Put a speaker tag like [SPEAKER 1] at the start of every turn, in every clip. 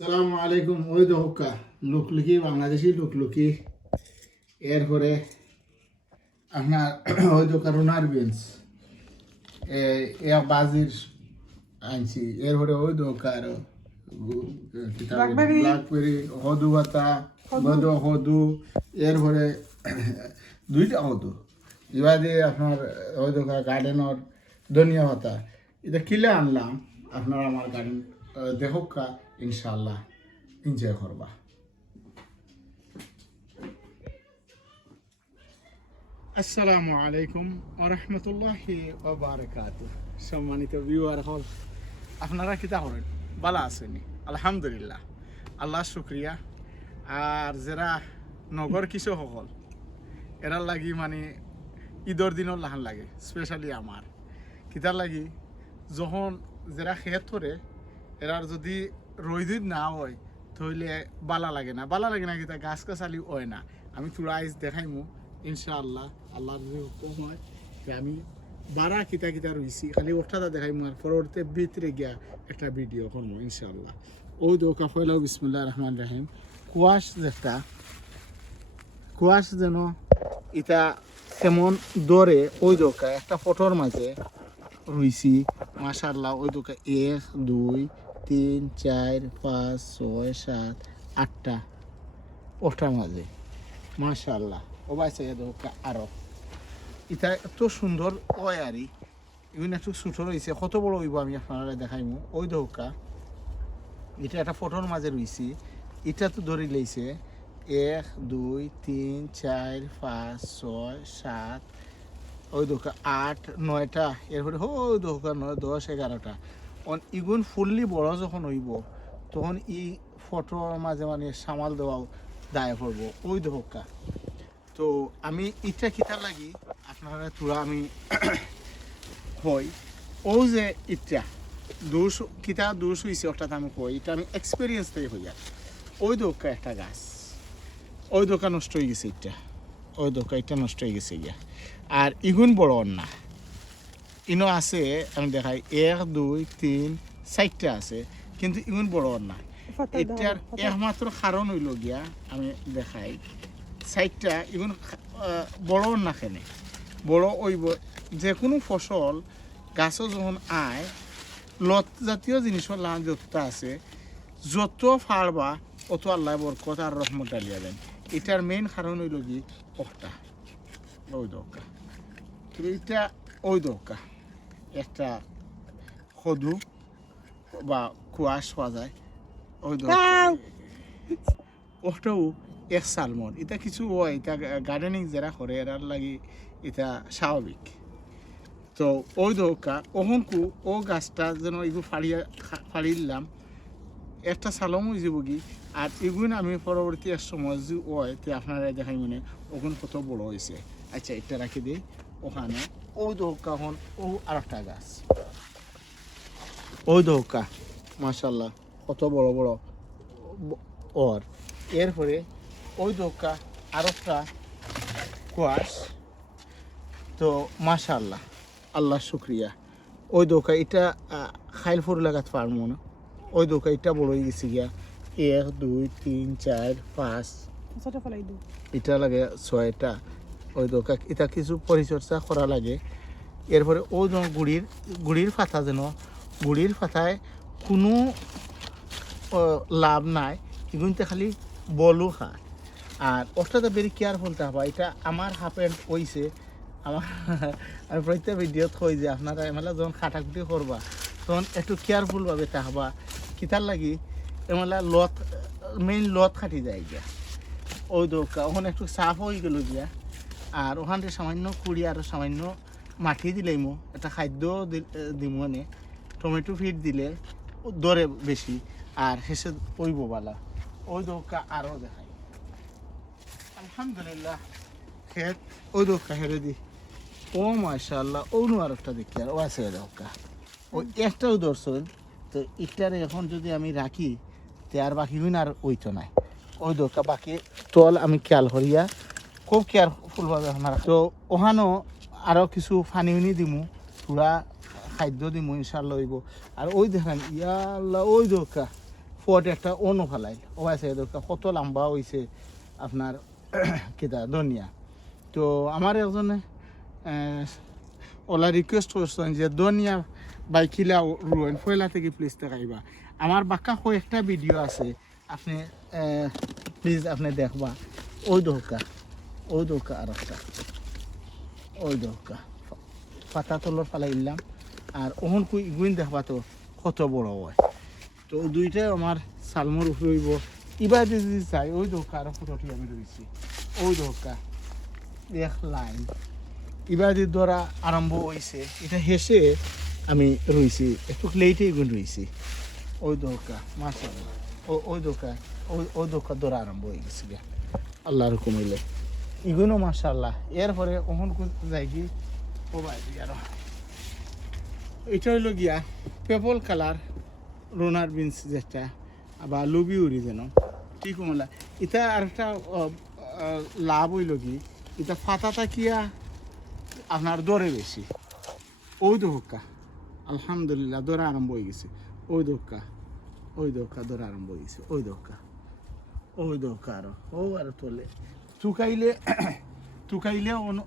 [SPEAKER 1] সালামু আলাইকুম। ওই তো হুক্কা। লুকলুকি বাংলাদেশি লুকলুকি। এরপরে আপনার ওই তো কারুনার বিনস বাজির আনছি। এরপরে ওই তো কার ব্ল্যাকবেরি হদু ভাতা হদু। হদু। এরপরে দুইটা হদু। এবার দিয়ে আপনার ওই তো গার্ডেনের ধনিয়া ভাতা এটা কিলে আনলাম? আপনার আমার গার্ডেন দেখুকা ইনশাল্লাহ এনজয় করবা। আসসালামু আলাইকুম ওরহমতুল্লাহি ওবারাকাত সম্মানিত ভিউয়ার হল, আপনারা কিতা করেন? ভালো আছেনি? আলহামদুলিল্লাহ, আল্লাহ শুক্রিয়া। আর যারা নগর কিছু সকল এরার লাগি মানে ঈদর দিনও লাহান লাগে স্পেশালি আমার কিতার লাগি, যখন যারা খেত করে এরার যদি রৈদিত না হয় তাহলে বালা লাগে না। বালা লাগে না কিতা গাছ গাছালি হয় না। আমি চূড়া আইস দেখাইমু ইনশাআল্লাহ। আল্লাহর যদি হুকুম হয় আমি বারা কিতা কিতা রইছি খালি ওঠাটা দেখাইমু আর পরবর্তী ভিতরে গিয়া একটা ভিডিও করব ইনশাআল্লাহ। ও দোকা ফয়লাও বিসমুল্লাহ রহমান রাহিম কুয়াশ যেটা কুয়াশ যেন এটা তেমন দরে ওই দোকা, একটা ফটোর মাঝে রইছি মাশাল্লাহ ওই দোকা এক, দুই তিন, চার, পাঁচ, ছয়, সাত, আটটা ওটার মাঝে। মাশাল্লাহ ও বাইসে দোকা আরও। এটা এত সুন্দর ওই আরি ইউন একটু ছোটো রয়েছে কত বড় হইব আমি আপনারা দেখাইমু। ওই দোকা এটা একটা ফটোর মাঝে রয়েছি এটা তো ধরে লইছে, এক, দুই, তিন, চার, পাঁচ, ছয়, সাত, ওই দোকা আট, নয়টা। এরপরে, ওই দোকা নয়, দশ, এগারোটা। ইগুন ফুললি বড় যখন হইব, তখন ই ফটোর মাঝে মানে সামাল দেওয়াও দায় পড়ব। ওই দোকা তো আমি ইটা কিতা লাগি, আপনারা তোরা আমি হই ও যে ইটা, দোষ, কিতা দোষ হয়েছে অর্থাৎ আমি কই, এটা আমি এক্সপিরিয়েন্স থেকে হই আর ওই দোকা একটা গাছ। ওই দোকা নষ্ট হয়ে গেছে এটা ওই দোকা এটা নষ্ট হয়ে গেছে গিয়া। আর ইগুন বড় না ইনো আছে আমি দেখাই এক দুই তিন চারটা আছে কিন্তু ইগুন বড় না এটার একমাত্র কারণ হইল গিয়া আমি দেখাই ইগুন আহ, বড় না খেনে। বড় ওইব যে কোনো ফসল গাছও যখন আয় লত জাতীয় জিনিসের লান যত আছে যত ফাড়বা অত আল্লাহ বরকত আর রহমত ডালিয়া দেন। এটার মেইন কারণ হইল কি ওটা ওই দৌকা এইটা ওই দৌকা একটা সদু বা কুয়াশ পাওয়া যায়। ওই ওটাও এক সালমন এটা কিছু হয় এটা গার্ডেনিং যারা করে এরার লাগি এটা স্বাভাবিক। তো ওই দৌকা ওহনকু ও গাছটা যেন এগুলো ফাড়িয়া ফাড়িলাম একটা সালম যাব কি আর এগুলো আমি পরবর্তী এক সময় যে হয় তে আপনারা দেখাই মানে ওখানে কত বড় হয়েছে আচ্ছা এটা রাখি দিই ওখানে ওই দৌকা হন ও আর একটা গাছ। ওই দৌকা। মাশাল্লাহ কত বড় বড় ওর এরপরে ওই দৌকা আর একটা কুয়াশ। তো মাশাল্লাহ আল্লাহ শুক্রিয়া। ওই দৌকা এটা খাইল ফুল লাগাত পারব না ওই দৌকা এটা বড় হয়ে গেছে গিয়া এক দুই তিন চার পাঁচ। এটা লাগে ছয়টা। ওই দোকা এটা কিছু পরিচর্যা করা লাগে। এরপরে ও যেন গুড়ির গুড়ির পাতা যেন গুড়ির পাতায় কোনো লাভ নাই। এগুলিতে খালি বলু খায়। আর ওটাতে বেরি কেয়ারফুল থাকবা এটা আমার হাফেন্ড হইছে আমার আমি প্রত্যেক ভিডিওত কই যে আপনারা এমেলা যখন খাটাকুটি করবা তখন একটু কেয়ারফুলভাবে থাকবা কিতার লাগি এমেলা লত মেইন লত খাটি যায় গিয়া ওই দৌকা ওখানে একটু সাফ হয়ে গেল গিয়া আর ওখানে সামান্য কুড়ি আর সামান্য মাটি দিলেই মো। একটা খাদ্য দিমু মানে টমেটো ফিট দিলে দরে বেশি, আর শেষে ওই বোবালা ওই দৌকা আরও দেখাই। আলহামদুলিল্লাহ, খেত ওই দৌকা হেরে দি। ও মাশাল্লাহ অন্য আর একটা দেখি আর, ও আছে দৌকা। ওই একটাও দর্শন তো ইটারে এখন যদি আমি রাখি, তে আর বাকি হইন আর ওইতো নাই। ওই দোকা বাকি তল আমি খেয়াল করিয়া, খুব কেয়ারফুলভাবে আমার তো ওখানো আরও কিছু ফানি উনি দিমু পুরা খাদ্য দিমু ইনশাল্লাহ হইব। আর ওই দেখেন ইয়াল্লাহ ওই দোকা ফুয়াট একটা অন্য ফালাই ও আছে এদোকা কত লম্বা হয়েছে আপনার কিতা ধনিয়া। তো আমার একজনে ওলা রিকোয়েস্ট করছেন যে ধনিয়া বাইকিলা রুয়েন ফয়লা থেকে প্লিজ দেখাইবা। আমার বাক্কা কয়েকটা ভিডিও আছে, আপনি প্লিজ আপনি দেখবা। ওই দোকা। ওই দোকা আর একটা ওই দোকা পাতা তলর ফালা ইলাম আর ওহন কুই ইগুইন দেখবা তো কত বড় হয় তো ওই দুইটাই আমার সালমর উপরে হইব ইবার যদি চাই ওই দোকা আর ফটোটি আমি রয়েছি ওই দোকা এক লাইন ইবাদি ধরা আরম্ভ হয়েছে এটা হেসে আমি রইছি একটু লেটে এগুন রইছি ওই দোকা ও ওই দোকা ওই ওই দোকা ধরা আরম্ভ হয়ে গেছে আল্লাহর কমিলে ইগুনো মাশাআল্লাহ। এরপরে ওহন যাই কি? ও বাইরে আরও। এটা হইল গিয়া পেপল কালার রোনার বিনস যেটা বা লুবি উড়ি যেন। ঠিক মলা এটা আহ, আহ, লাভ হইল কি? এটা ফাতাটা কিয়া? আপনার দরে বেশি। ওই দোকা আলহামদুলিল্লাহ দৌড়া আরম্ভ হয়ে গেছে। ওই দোকা ওই দোকা দৌড়া আরম্ভ হয়ে গেছে। ওই দোকা ওই দোকা আরও। ও আরও তোলে। টুকাইলে টুকাইলে অনু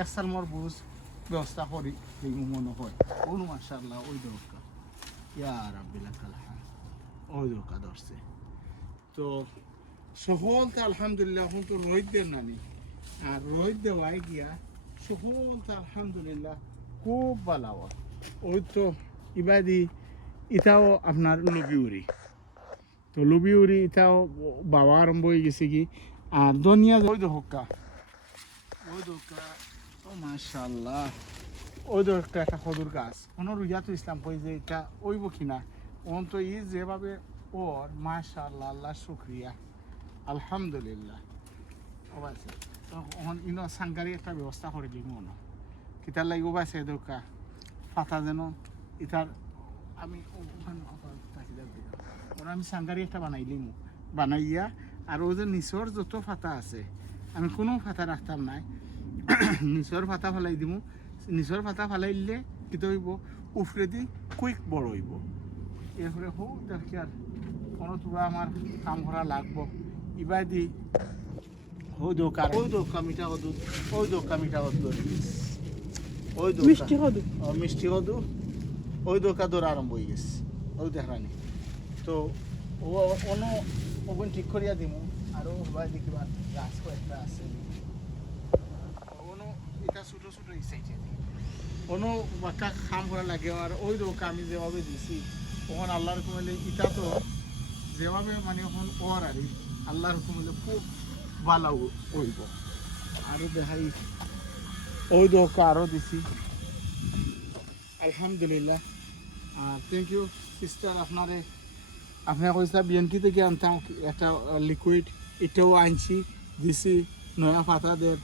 [SPEAKER 1] এক সালমর বুঝ ব্যবস্থা করি এই মনে হয় অনু মাসাল্লাহ ওই দোকা ইয়া রাব্বিল কালহা ওই দোকা ধরছে তো সকলটা আলহামদুলিল্লাহ, এখন তো রোহিত দেন নানি। আর রোহিত দেওয়াই গিয়া সকলটা আলহামদুলিল্লাহ খুব ভালো হয় ওই তো, ইবাদি ইটাও আপনার লবিউরি তো লবিউরি ইটাও বাবা আরম্ভ হয়ে গেছে কি। আর দনিয়া ওই তো হক্কা ওই দোকা ও মাশাল্লাহ ওই তো একটা একটা খদুর গাছ কোনো রুইয়াতো ইসলাম কই যে এটা ওইব কিনা ওন তো ই যেভাবে ওর মাশাল্লাহ আল্লাহ শুক্রিয়া আলহামদুলিল্লাহ ও আছে তখন ইনো সাংগারি একটা ব্যবস্থা করে দিই মনে কিতার লাগি ওবাইছে দোকা পাতা যেন ইতার আমি ওখানে আমি সাংগারি একটা বানাইলিম বানাইয়া আর ও যে নিচর যত ফাতা আছে আমি কোনো ফাতা রাখতাম নাই। নিচর ফাতা ফেলাই দিমু। নিচর ফাতা ফেলাই দিলে কিতো হইব উফরে দি কুইক বড় হইব। এরপরে হো দেখি আর কোনো তোরা আমার কাম করা লাগবো। ইবাই দি ওই দোকান ওই দোকান মিঠা কদু ওই দোকান মিঠা কদু ওই দোকান
[SPEAKER 2] মিষ্টি কদু
[SPEAKER 1] ও মিষ্টি কদু ওই দোকান দৌড় আরম্ভ হয়ে গেছে। ওই দেখানি তো ও অন্য ওগুন ঠিক করিয়া দিমু। আর ও ভাই দেখিবার গাছ কয়েকটা আছে। অন্য এটা ছোটো ছোটো এই সাইডে কোনো বাচ্চা খাম করা লাগে আর ওই দোকান আমি যেভাবে দিছি তখন আল্লাহর কমিলে ইটা তো যেভাবে মানে এখন ওর আর আল্লাহর কমিলে খুব ভালো হইব। আরও দেখাই ওই দোকা আরও দিছি। আলহামদুলিল্লাহ। থ্যাংক ইউ সিস্টার আপনারে। আপনার কইসা বিএনপি থেকে আনতাম, একটা লিকুইড এটাও আনছি, দিছি, নয়া পাতাদের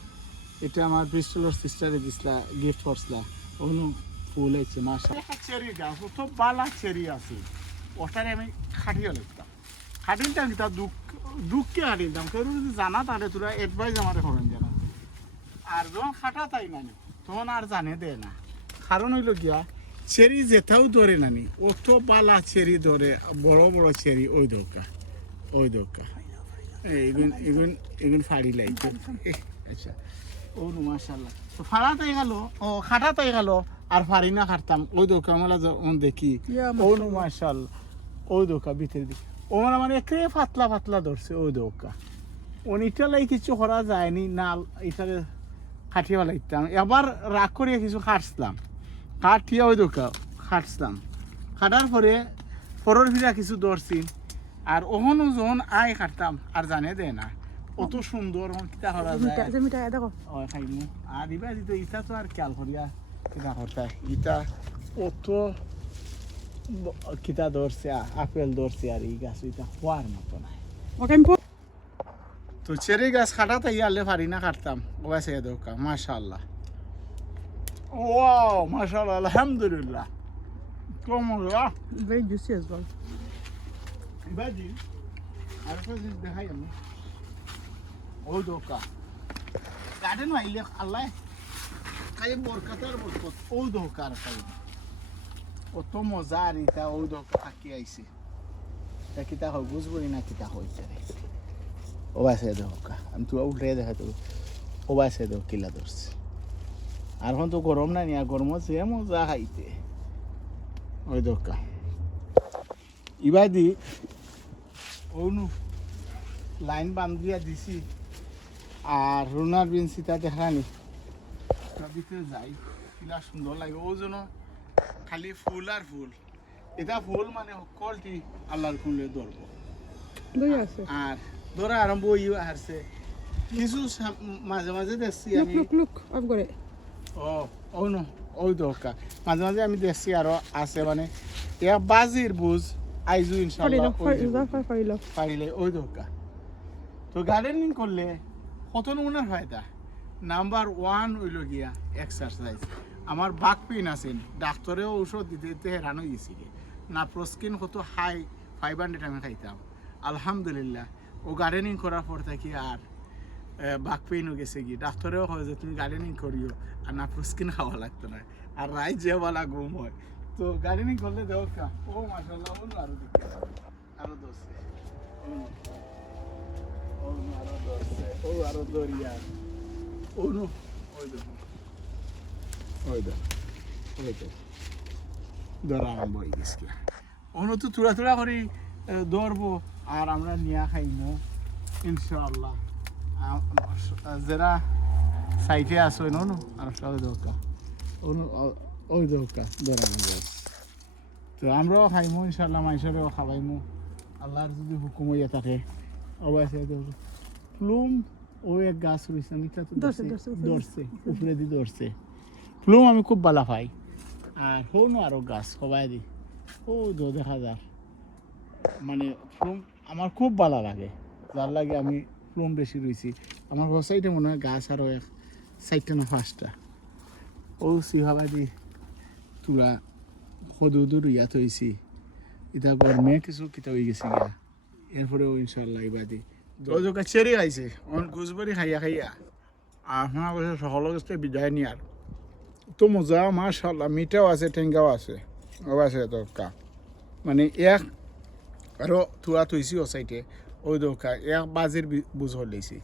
[SPEAKER 1] এটা আমার ব্রিস্টলের সিস্টারে দিছিলা গিফট করছিলা। অনু ফুল হয়েছে মাসা চেরি গাছ তো বালা চেরি আছে। ওটারে আমি খাটিয়ে লিখতাম। কি তার দুঃখ দুঃখকে খাটিলতাম কেউ যদি জানা তাহলে তোরা এডভাইস আমার করেন যেন। আর যখন খাটা তাই নানি তখন আর জানে দে না। কারণ হইল গিয়া চেরি যেটাও ধরে নানি অত বালা চেরি ধরে বড় বড় চেরি ওই দোকা ওই দোকা। এগুন এগুন এগুন ফাড়ি লাইছে। আচ্ছা ও মাশাল্লাহ তো ফাড়া তাই গেল ও খাটা তাই গেল আর ফাড়ি না খাটতাম। ওই দোকা আমরা দেখি ও মাশাল্লাহ ওই দোকা ভিতরে দিকে ও মানে মানে একে পাতলা পাতলা ধরছে ওই দোকা। অনিটা লাই কিছু করা যায়নি না এটারে খাটিয়ে ফেলাইতাম এবার রাগ করিয়া কিছু খাটছিলাম। কাটিয়া ওই দোকা খাটছিলাম খাটার পরে পরের ফিরা কিছু ধরছি আর ওখানে যখন আয় কাটতাম আর জানে দে না। অত সুন্দর কিতা
[SPEAKER 2] মিঠা
[SPEAKER 1] যায়।
[SPEAKER 2] যে
[SPEAKER 1] ও খাইমু আর ইবা দিত ইটা তো আর খেয়াল করিয়া কিতা করতে ইটা অত কিতা ধরছে আপেল ধরছে আর এই গাছ ইটা হওয়ার মতো নাই। তো চেরি গাছ কাটাতে ইয়ালে পারি না কাটতাম ও আছে দোকা মাশাআল্লাহ ওয়াও মাশাআল্লাহ আলহামদুলিল্লাহ কমলা
[SPEAKER 2] very juicy as well
[SPEAKER 1] ইবাজি আর একটা জিনিস দেখাই আমি ও দোকা গার্ডেন মাইলে আল্লাহ খাই বরকাতার বরকত ও দোকার খাই অত মজা আর এটা ও দোকা থাকি আইছে এটা কিতা হয় বুঝব না কিতা হয়েছে ও বাসে দেখো আমি তুই উল্টে দেখা তো ও বাসে দেখো কিলা ধরছে আর এখন তো গরম নাই আর গরম আছে মজা খাইতে। ওই দোকা ইবাদি ওনু লাইন বান্ধিয়া দিছি আর রুনার বিন সীতা দেখানি ভিতরে যাই কিলা সুন্দর লাগে। ও যেন খালি ফুল আর ফুল। এটা ফুল মানে কলটি আল্লাহর কুলে ধরবো আর ধরা আরম্ভ ইউ আসছে কিছু মাঝে মাঝে দেখছি আমি।
[SPEAKER 2] লুক লুক অফ করে
[SPEAKER 1] ও ও ন ওই দোকা মাঝে মাঝে আমি দেখছি আরও আছে মানে। ইয়া বাজির বুঝ আইজু ওই দোকা তো গার্ডেনিং করলে কত নমুনার ফায়দা নাম্বার ওয়ান হইল গিয়া এক্সারসাইজ আমার বাক পেইন আছে ডাক্তরেও ঔষধ দিতে দিতে হেরান হয়ে গেছি না প্রস্কিন কত হাই ফাইভ হান্ড্রেড আমি খাইতাম আলহামদুলিল্লাহ। ও গার্ডেনিং করার পর থেকে আর বাক পেইনও গেছে কি ডাক্তরেও হয় যে তুমি গার্ডেনিং করিও, আর না প্রস্কিন খাওয়া লাগতো না। আর রাইত যে বলা ঘুম হয়। তো গার্ডেনিং করলে দেখ ও মাসাল্লাহ ও আরও দিকে আরও দোষে ও, আরও দোষে ও গেছে অনু তো তুলা তুলা করি ধরবো, আর আমরা নিয়া খাইমো। ইনশাআল্লাহ। যারা সাইটে আসো নু আর সবাই দরকার অনু ওই দরকার ধরা। তো আমরাও খাইমো ইনশাআল্লাহ মানুষেরও খাবাইমো আল্লাহর যদি হুকুম হইয়া থাকে অবশ্যই প্লুম ও এক গাছ রয়েছে আমি তা
[SPEAKER 2] ধরছে, উপরে
[SPEAKER 1] দিয়ে ধরছে প্লুম আমি খুব ভালো পাই আর হনো আরও গাছ সবাই দি ও তো দেখা যায় মানে প্লুম আমার খুব ভালো লাগে যার লাগে আমি প্লুম বেশি রয়েছি আমার সাইডে মনে হয় গাছ আরও এক চারটা না পাঁচটা। ও সিহাবাই দি তুলা সদুদু রুইয়া থৈছি এটা গরমে কিছু কিতা হয়ে গেছে গিয়া। এরপরেও ইনশাল্লাহ ইবাদি। দোকান চেরি খাইছে। অন গুজবারি খাইয়া খাইয়া। আপনার কাছে সকলের কাছে বিদায় নিয়ার তো মজা মাশাল্লাহ মিঠাও আছে টেঙ্গাও আছে। ও আছে দরকা মানে এক আরও থুয়া থৈছি ও সাইডে ওই দোকা এক বাজির বি- বুঝ হলেছি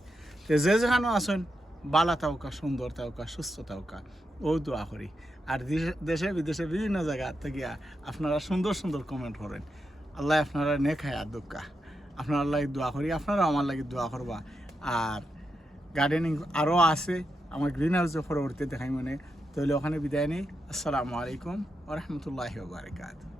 [SPEAKER 1] তে যে যেখানে আছেন বালা তাওকা, সুন্দর তাওকা, সুস্থ তাওকা ও দোয়া করি। আর দেশে- দেশে বিদেশে বিভিন্ন জায়গা থেকে আপনারা সুন্দর সুন্দর কমেন্ট করেন। আল্লাহ আপনারা নে খায় আর দোকা আপনার আল্লাহ দোয়া করি, আপনারা আমার লাগে দোয়া করবা। আর গার্ডেনিং আরও আছে, আমার গ্রিন হাউসে পরবর্তী দেখাই মানে। তাহলে ওখানে বিদায় নেই। আসসালামু আলাইকুম ওরহমতুল্লাহি বারকাত